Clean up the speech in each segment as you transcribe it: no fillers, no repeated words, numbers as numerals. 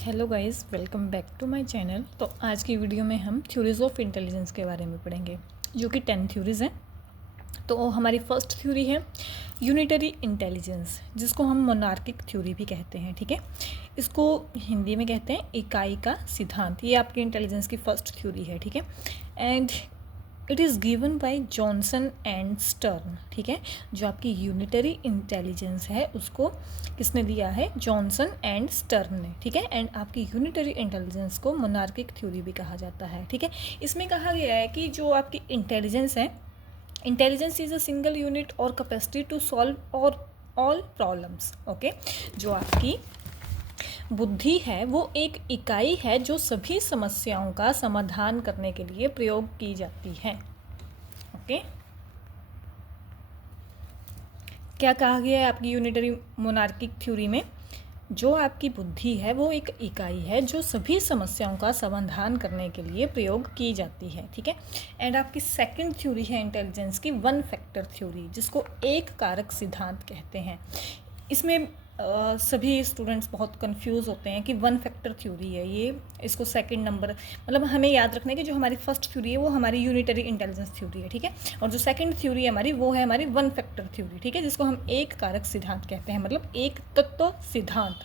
Hello guys, welcome back to my channel. तो आज की वीडियो में हम थ्योरीज ऑफ इंटेलिजेंस के बारे में पढ़ेंगे, जो कि 10 थ्योरीज हैं। तो हमारी फर्स्ट थ्योरी है यूनिटरी इंटेलिजेंस, जिसको हम मोनार्किक थ्योरी भी कहते हैं। ठीक है, इसको हिंदी में कहते हैं इकाई का सिद्धांत। ये आपकी इंटेलिजेंस की फर्स्ट थ्योरी है। ठीक है, and it is given bye Johnson and stern. ठीक है, जो आपकी यूनिटरी इंटेलिजेंस है उसको किसने दिया है? जॉनसन एंड स्टर्न ने। ठीक है, एंड आपकी यूनिटरी इंटेलिजेंस को मोनार्किक थ्योरी भी कहा जाता है। ठीक है, इसमें कहा गया है कि जो आपकी इंटेलिजेंस है, intelligence is a single unit और कैपेसिटी टू सॉल्व और ऑल प्रॉब्लम्स। ओके, जो आपकी बुद्धि है वो एक इकाई है जो सभी समस्याओं का समाधान करने के लिए प्रयोग की जाती है। ओके, क्या कहा गया है आपकी यूनिटरी मोनार्किक थ्योरी में? जो आपकी बुद्धि है वो एक इकाई है जो सभी समस्याओं का समाधान करने के लिए प्रयोग की जाती है। ठीक है, एंड आपकी सेकंड थ्योरी है इंटेलिजेंस की वन फैक्टर थ्योरी, जिसको एक कारक सिद्धांत कहते हैं। इसमें सभी स्टूडेंट्स बहुत कंफ्यूज होते हैं कि वन फैक्टर थ्योरी है ये, इसको सेकंड नंबर, मतलब हमें याद रखना है कि जो हमारी फर्स्ट थ्योरी है वो हमारी यूनिटरी इंटेलिजेंस थ्योरी है। ठीक है, और जो सेकंड थ्योरी है हमारी वो है हमारी वन फैक्टर थ्योरी। ठीक है, जिसको हम एक कारक सिद्धांत कहते हैं, मतलब एक तत्व सिद्धांत,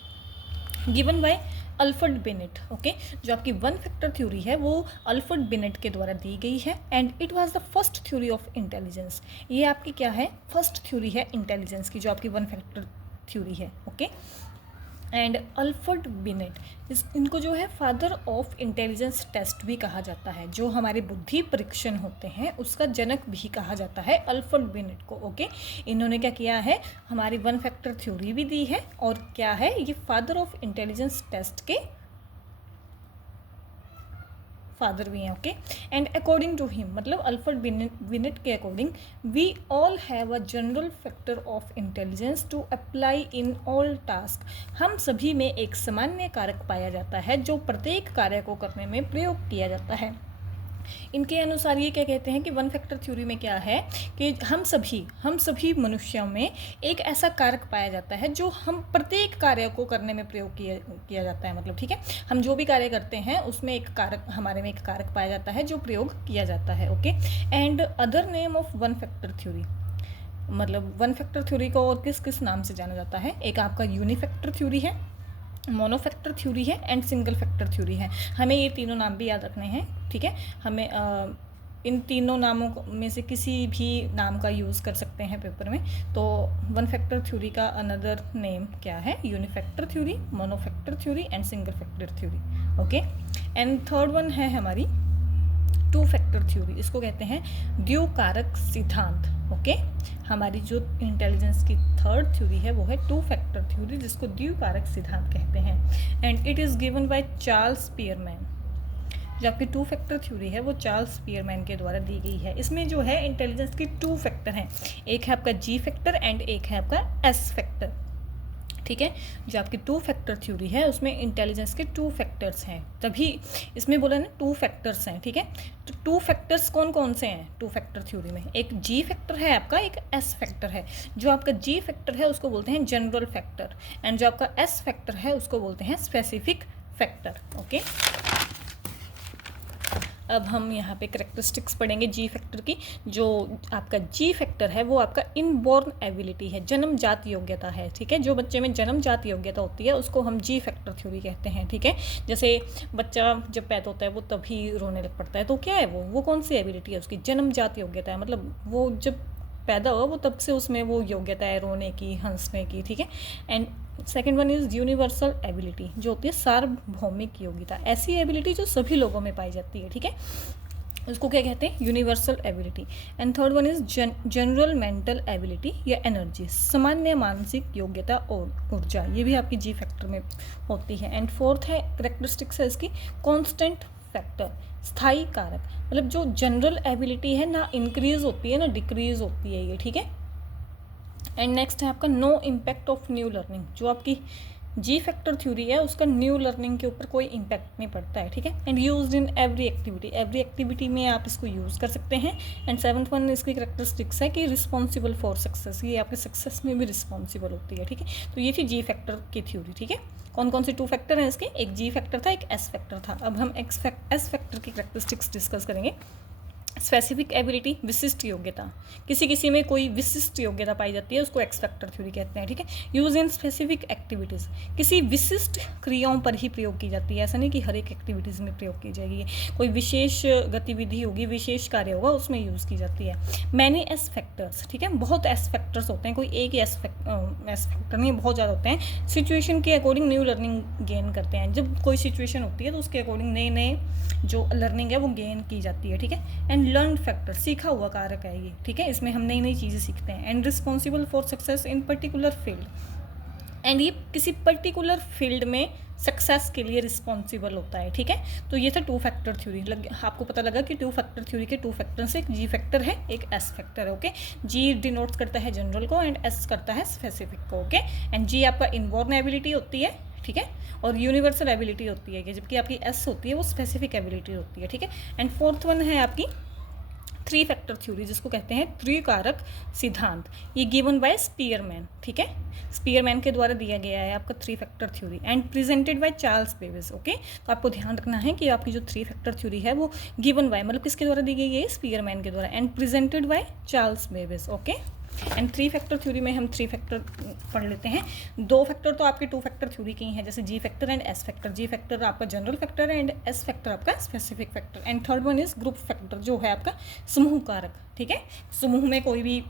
given by Alfred beneath. Okay, जो आपकी वन फैक्टर थ्योरी है वो अल्फ्रेड बिनेट के द्वारा दी गई है, and it was the first theory of intelligence. ये आपकी क्या है? फर्स्ट थ्योरी है इंटेलिजेंस की, जो आपकी वन फैक्टर थ्योरी है। ओके, एंड अल्फ्रेड बिनेट इनको जो है फादर ऑफ इंटेलिजेंस टेस्ट भी कहा जाता है। जो हमारे बुद्धि परीक्षण होते हैं उसका जनक भी कहा जाता है अल्फ्रेड बिनेट को। ओके, इन्होंने क्या किया है? हमारी वन फैक्टर थ्योरी भी दी है, और क्या है ये? फादर ऑफ इंटेलिजेंस टेस्ट के फादर भी हैं। Okay, and according to him, मतलब अल्फ्रेड बिनेट के according, we all have a general factor of intelligence to apply in all task. हम सभी में एक सामान्य कारक पाया जाता है जो प्रत्येक कार्य को करने में प्रयोग किया जाता है। इनके अनुसार ये क्या कहते हैं कि वन फैक्टर थ्योरी में क्या है कि हम सभी मनुष्यों में एक ऐसा कारक पाया जाता है जो हम प्रत्येक कार्य को करने में प्रयोग किया जाता है। मतलब ठीक है, हम जो भी कार्य करते हैं उसमें एक कारक, हमारे में एक कारक पाया जाता है जो प्रयोग किया जाता है। Okay, and other name of one factor theory, मतलब वन फैक्टर थ्योरी को और किस किस नाम से जाना जाता है? एक आपका यूनिफैक्टर थ्योरी है, मोनोफैक्टर थ्योरी है, एंड सिंगल फैक्टर थ्योरी है। हमें ये तीनों नाम भी याद रखने हैं। ठीक है, हमें इन तीनों नामों में से किसी भी नाम का यूज़ कर सकते हैं पेपर में। तो वन फैक्टर थ्योरी का अनदर नेम क्या है? Unifactor theory, monofactor theory and single factor theory. Okay, and third one है हमारी टू फैक्टर थ्योरी, इसको कहते हैं द्विकारक सिद्धांत। ओके, हमारी जो इंटेलिजेंस की थर्ड थ्योरी है वो है टू फैक्टर थ्योरी, जिसको द्विकारक सिद्धांत कहते हैं, and it is given by Charles Spearman. जो आपकी टू फैक्टर थ्योरी है वो चार्ल्स स्पीयरमैन के द्वारा दी गई है। इसमें जो है इंटेलिजेंस की टू फैक्टर हैं, एक है आपका जी फैक्टर एंड एक है आपका एस फैक्टर। ठीक है, जो आपकी टू फैक्टर थ्योरी है उसमें इंटेलिजेंस के टू फैक्टर्स हैं, तभी इसमें बोला ना टू फैक्टर्स हैं। ठीक है, तो टू फैक्टर्स कौन कौन से हैं टू फैक्टर थ्योरी में? एक जी फैक्टर है आपका, एक एस फैक्टर है। जो आपका जी फैक्टर है उसको बोलते हैं जनरल फैक्टर, एंड जो आपका एस फैक्टर है उसको बोलते हैं स्पेसिफिक फैक्टर। ओके, अब हम यहाँ पे करेक्टरिस्टिक्स पढ़ेंगे जी फैक्टर की। जो आपका जी फैक्टर है वो आपका इनबॉर्न एबिलिटी है, जन्मजात योग्यता है। ठीक है, जो बच्चे में जन्मजात योग्यता होती है उसको हम जी फैक्टर थ्योरी कहते हैं। ठीक है, जैसे बच्चा जब पैदा होता है वो तभी रोने लग पड़ता है, तो क्या है वो कौन सी एबिलिटी है? उसकी जन्मजात योग्यता है, मतलब वो जब पैदा हुआ वो तब से उसमें वो योग्यता है रोने की, हंसने की। ठीक है, and second one is universal ability, जो होती है सार्वभौमिक योग्यता, ऐसी एबिलिटी जो सभी लोगों में पाई जाती है। ठीक है, उसको क्या कहते हैं? Universal ability. And third one is general mental ability या एनर्जी, सामान्य मानसिक योग्यता और ऊर्जा, ये भी आपकी जी फैक्टर में होती है। एंड फोर्थ है करेक्टरिस्टिक्स है इसकी कांस्टेंट फैक्टर, स्थायी कारक, मतलब जो जनरल एबिलिटी है ना इंक्रीज होती है ना डिक्रीज होती है ये। ठीक है, एंड नेक्स्ट है आपका no impact of new learning, जो आपकी जी फैक्टर थ्योरी है उसका न्यू लर्निंग के ऊपर कोई इम्पैक्ट नहीं पड़ता है, ठीक है। And used in every activity में आप इसको यूज़ कर सकते हैं। एंड 7th वन इसकी करेक्टरिस्टिक्स है कि रिस्पॉन्सिबल फॉर सक्सेस, ये आपके सक्सेस में भी रिस्पॉन्सिबल होती है, ठीक है। तो ये थी जी फैक्टर की थ्योरी, ठीक है। कौन कौन से 2 फैक्टर हैं इसके, एक जी फैक्टर था, एक एस फैक्टर था। अब हम एस फैक्टर की करेक्टरिस्टिक्स डिस्कस करेंगे। स्पेसिफिक एबिलिटी, विशिष्ट योग्यता, किसी किसी में कोई विशिष्ट योग्यता पाई जाती है, उसको एक्स फैक्टर थ्योरी कहते हैं, ठीक है। यूज इन स्पेसिफिक एक्टिविटीज़, किसी विशिष्ट क्रियाओं पर ही प्रयोग की जाती है, ऐसा नहीं कि हर एक एक्टिविटीज़ में प्रयोग की जाएगी, कोई विशेष गतिविधि होगी, विशेष कार्य होगा, उसमें यूज़ की जाती है। मैनी एस फैक्टर्स, ठीक है, बहुत एस फैक्टर्स होते हैं, कोई एक ही एस फैक्टर नहीं, बहुत ज़्यादा होते हैं। सिचुएशन के अकॉर्डिंग न्यू लर्निंग गेन करते हैं, जब कोई सिचुएशन होती है तो उसके अकॉर्डिंग नए नए जो लर्निंग है वो गेन की जाती है, ठीक है। एंड लर्न फैक्टर, सीखा हुआ कारक है ये, ठीक है, इसमें हम नई नई चीज़ें सीखते हैं। And responsible for success in particular field, and ये किसी पर्टिकुलर फील्ड में सक्सेस के लिए रिस्पॉन्सिबल होता है, ठीक है। तो ये था 2 फैक्टर थ्योरी। आपको पता लगा कि 2 फैक्टर थ्योरी के 2 फैक्टर से एक जी फैक्टर है, एक एस फैक्टर है, ओके। जी डिनोट करता है जनरल को एंड एस करता है स्पेसिफिक को, ओके। एंड जी आपका इनबॉर्न एबिलिटी होती है, ठीक है, और यूनिवर्सल एबिलिटी होती है, जबकि आपकी एस होती है वो स्पेसिफिक एबिलिटी होती है, ठीक है। एंड 4th वन है आपकी 3 फैक्टर थ्योरी, जिसको कहते हैं त्रिकारक सिद्धांत। ये गिवन बाय स्पीयरमैन, ठीक है, स्पीयरमैन के द्वारा दिया गया है आपका 3 factor theory and presented by Charles Babbage, okay. तो आपको ध्यान रखना है कि आपकी जो 3 फैक्टर थ्योरी है वो गिवन बाय मतलब किसके द्वारा दी गई है, स्पीयरमैन के द्वारा, and presented by Charles Babbage, okay. And 3 factor theory में हम 3 फैक्टर पढ़ लेते हैं। 2 फैक्टर तो आपके 2 फैक्टर थ्योरी के ही हैं, जैसे जी factor and S factor. Ji factor आपका जनरल फैक्टर है एंड एस फैक्टर आपका specific factor. And 3rd one is group factor, जो है आपका समूह कारक, ठीक है। समूह में कोई भी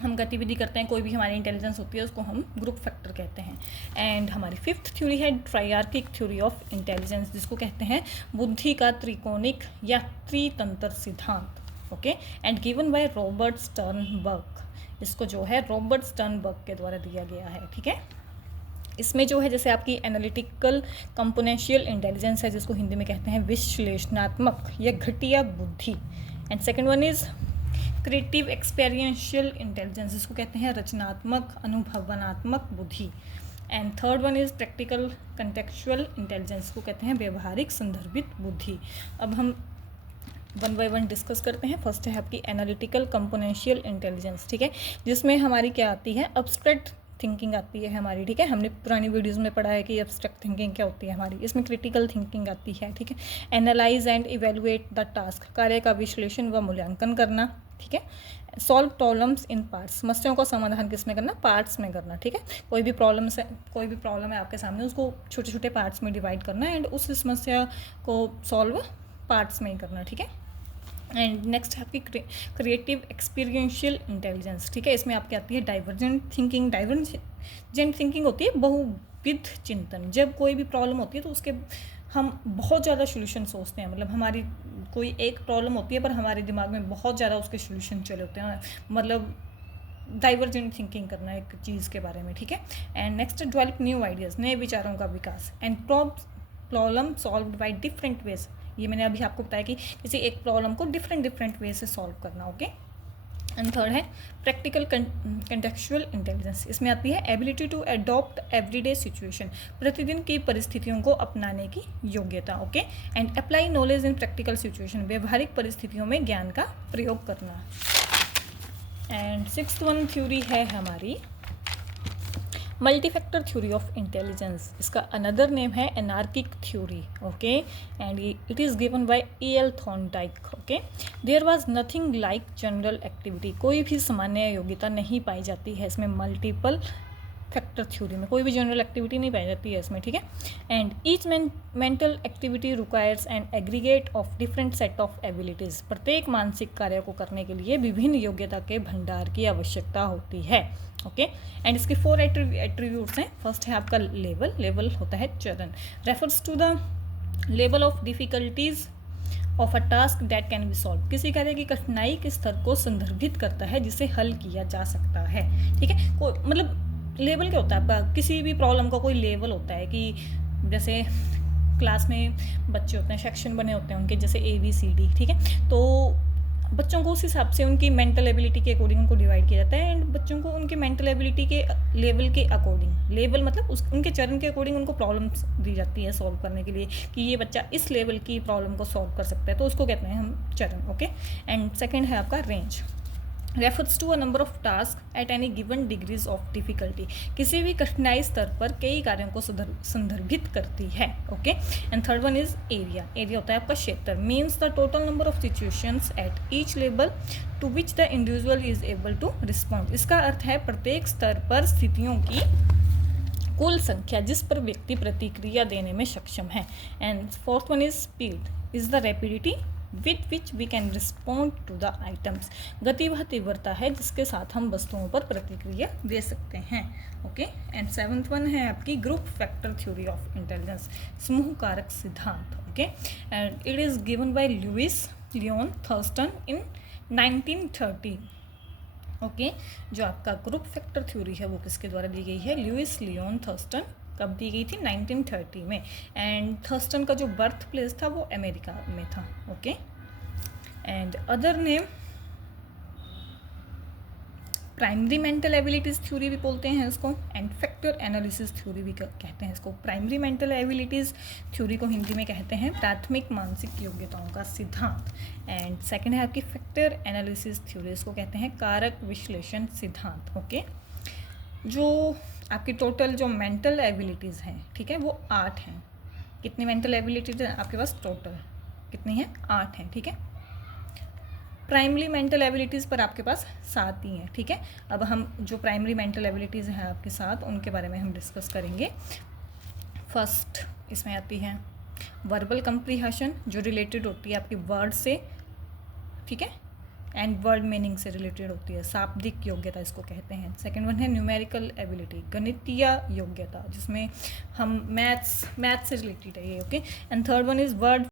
हम गतिविधि करते हैं, कोई भी हमारी इंटेलिजेंस होती है, उसको हम ग्रुप फैक्टर कहते हैं। एंड हमारी 5th थ्योरी है ट्रायआर्किक थ्योरी ऑफ इंटेलिजेंस, जिसको कहते हैं बुद्धि का त्रिकोणिक या त्रितंत्र सिद्धांत, okay. And given by Robert Sternberg, इसको जो है रॉबर्ट स्टर्नबर्ग के द्वारा दिया गया है, ठीक है। इसमें जो है जैसे आपकी एनालिटिकल कंपोनेंशियल इंटेलिजेंस है, जिसको हिंदी में कहते हैं विश्लेषणात्मक या घटिया बुद्धि। And 2nd one is creative experiential intelligence, जिसको कहते हैं रचनात्मक अनुभवनात्मक बुद्धि। And 3rd one is practical contextual intelligence, को कहते हैं व्यवहारिक संदर्भित बुद्धि। अब हम 1 बाय 1 डिस्कस करते हैं। फर्स्ट है आपकी एनालिटिकल कंपोनेंशियल इंटेलिजेंस, ठीक है, जिसमें हमारी क्या आती है, अब्स्ट्रैक्ट थिंकिंग आती है हमारी, ठीक है। हमने पुरानी वीडियोस में पढ़ा है कि एब्स्ट्रैक्ट थिंकिंग क्या होती है हमारी, इसमें क्रिटिकल थिंकिंग आती है, ठीक है। Analyse and evaluate the task, कार्य का विश्लेषण व मूल्यांकन करना, ठीक है। सॉल्व प्रॉब्लम्स इन पार्ट्स, समस्याओं का समाधान किस में करना, पार्ट्स में करना, ठीक है। कोई भी प्रॉब्लम है आपके सामने, उसको छोटे छोटे पार्ट्स में डिवाइड करना एंड उस समस्या को सॉल्व पार्ट्स में ही करना, ठीक है। एंड नेक्स्ट है आपकी क्रिएटिव एक्सपीरियंशियल इंटेलिजेंस, ठीक है। इसमें आपकी आती है डाइवर्जेंट थिंकिंग। डाइवर्जेंट थिंकिंग होती है बहुविध चिंतन, जब कोई भी प्रॉब्लम होती है तो उसके हम बहुत ज़्यादा सोल्यूशन सोचते हैं, मतलब हमारी कोई एक प्रॉब्लम होती है पर हमारे दिमाग में बहुत ज़्यादा उसके सोल्यूशन चले होते हैं, मतलब डाइवर्जेंट थिंकिंग करना एक चीज़ के बारे में, ठीक है। And next develop new ideas, नए विचारों का विकास। And problem solve by different ways, ये मैंने अभी आपको बताया कि किसी एक प्रॉब्लम को डिफरेंट वे से सॉल्व करना, ओके। एंड 3rd है प्रैक्टिकल कंटेक्चुअल इंटेलिजेंस, इसमें आती है ability to adopt everyday situation, प्रतिदिन की परिस्थितियों को अपनाने की योग्यता, okay. And apply knowledge in practical situation, व्यवहारिक परिस्थितियों में ज्ञान का प्रयोग करना। एंड 6th वन थ्योरी है हमारी मल्टीफैक्टर थ्योरी ऑफ इंटेलिजेंस, इसका अनदर नेम है anarchic theory, okay. And it is given by E.L. Thorndike, okay. There was nothing like general activity, कोई भी सामान्य योग्यता नहीं पाई जाती है इसमें, मल्टीपल फैक्टर थ्योरी में कोई भी जनरल एक्टिविटी नहीं पाई जाती है इसमें, ठीक है। And each mental activity requires an aggregate of different set of abilities, प्रत्येक मानसिक कार्य को करने के लिए विभिन्न योग्यता के भंडार की आवश्यकता होती है, ओके। एंड इसके 4 एट्रीब्यूट्स हैं। फर्स्ट है आपका लेवल होता है चरण, refers to the level of difficulties of a task that can be solve, किसी कार्य की कठिनाई के स्तर को संदर्भित करता है जिसे हल किया जा सकता है, ठीक है। कोई मतलब लेवल क्या होता है आपका, किसी भी प्रॉब्लम का कोई लेवल होता है कि जैसे क्लास में बच्चे होते हैं, सेक्शन बने होते हैं उनके, जैसे ABCD, ठीक है। तो बच्चों को उस हिसाब से उनकी मेंटल एबिलिटी के अकॉर्डिंग उनको डिवाइड किया जाता है, एंड बच्चों को उनके मेंटल एबिलिटी के लेवल के अकॉर्डिंग, लेवल मतलब उनके चरण के अकॉर्डिंग उनको प्रॉब्लम्स दी जाती है सॉल्व करने के लिए, कि ये बच्चा इस लेवल की प्रॉब्लम को सॉल्व कर सकता है, तो उसको कहते हैं हम चरण। ओके, एंड सेकेंड है आपका range, refers to a number of task at any given degrees of difficulty, किसी भी कठिनाई स्तर पर कई कार्यों को संदर्भित करती है। Okay, and third one is area, area होता है आपका क्षेत्र, means the total number of situations at each level to which the individual is able to respond, इसका अर्थ है प्रत्येक स्तर पर स्थितियों की कुल संख्या जिस पर व्यक्ति प्रतिक्रिया देने में सक्षम है। And fourth one is speed, is the rapidity with which we can respond to the items, गति वह तीव्रता है जिसके साथ हम वस्तुओं पर प्रतिक्रिया दे सकते हैं। ओके, एंड सेवंथ वन है आपकी group factor theory of intelligence, समूह कारक सिद्धांत। Okay, and it is given by Louis Leon Thurstone in 1930। Okay, जो आपका ग्रुप फैक्टर थ्योरी है वो किसके द्वारा दी गई है, लुइस लियोन थर्स्टन, कब दी गई थी, 1930 में, एंड थर्स्टन का जो बर्थ प्लेस था वो अमेरिका में था। Okay, and other name primary mental abilities theory भी बोलते हैं इसको, एंड फैक्टर एनालिसिस थ्योरी भी कहते हैं इसको। प्राइमरी मेंटल एबिलिटीज़ थ्योरी को हिंदी में कहते हैं प्राथमिक मानसिक योग्यताओं का सिद्धांत, एंड सेकंड है आपकी फैक्टर एनालिसिस थ्योरी, इसको कहते हैं कारक विश्लेषण सिद्धांत। ओके, जो आपकी टोटल जो मेंटल एबिलिटीज़ हैं, ठीक है, वो 8 हैं। कितनी मेंटल एबिलिटीज़ हैं आपके पास टोटल, कितनी हैं, 8 हैं। ठीक है, प्राइमरी मेंटल एबिलिटीज़ पर आपके पास 7 ही हैं। ठीक है, अब हम जो प्राइमरी मेंटल एबिलिटीज़ हैं आपके साथ उनके बारे में हम डिस्कस करेंगे। फर्स्ट इसमें आती है वर्बल कंप्रीहेंशन, जो रिलेटेड होती है आपकी वर्ड से, ठीक है, एंड वर्ड मीनिंग से रिलेटेड होती है, शाब्दिक योग्यता इसको कहते हैं। सेकंड वन है न्यूमेरिकल एबिलिटी, गणितीय योग्यता, जिसमें हम मैथ्स से रिलेटेड है ये। Okay, and third one is word